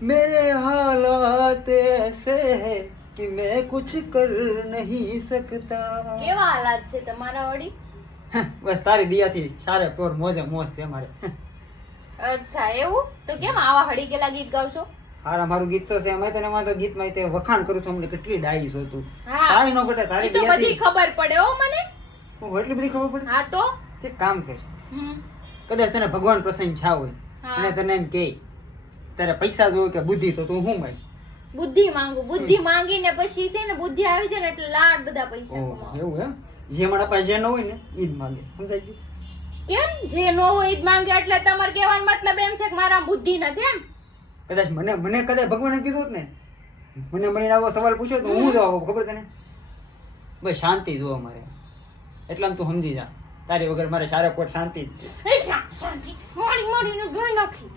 मेरे हालात ऐसे है कि मैं कुछ कर नहीं सकता. કેવા હાલાત છે તમારા વળી? બસ તારી દિયાથી સારે પોર મોજે મોજ છે અમારે. અચ્છા એવું? તો કેમ આવા હળી ગયેલા ગીત ગાવશો? હારા મારું ગીત તો છે એમાં તને વાંધો ગીતમાં તે વખાણ કરું છું. અમને કેટલી ડાઈ છો તું. હા કાઈ નો ઘટે તારી ઈ તો બધી દિયાથી. ખબર પડે હો મને. હું એટલી બધી ખબર પડે. હા તો તે કામ કર. હમ કદાચ તને ભગવાન પ્રસન્ન છા હોય હા. અને તને એમ કે તારે પૈસા જોવે કે બુદ્ધિ તો તું શું માંગ? બુદ્ધિ માંગુ. બુદ્ધિ માંગીને પછી છે ને બુદ્ધિ આવી છે ને એટલે લાડ બધા પૈસા ઓહ, કમાવો. એવું એમ? જે મારા પાસે જે ન હોય ને ઈ જ માંગે. સમજાઈ ગયું? કેમ જે નો હોય ઈ જ માંગે એટલે તમારે કહેવાનો મતલબ એમ છે કે મારા બુદ્ધિ નથી એમ? કદાચ મને કદાચ ભગવાને કીધું હોત ને, મને મળીને આવો સવાલ પૂછ્યો તો હું જવાબ આપું. ખબર તને? બસ શાંતિ જો અમારે. એટલામાં તું સમજી જા. તારી વગર મારે સારા કોટ શાંતિ જ છે. એ શાંતિ મોડી મોડીનું જોઈ નાખી.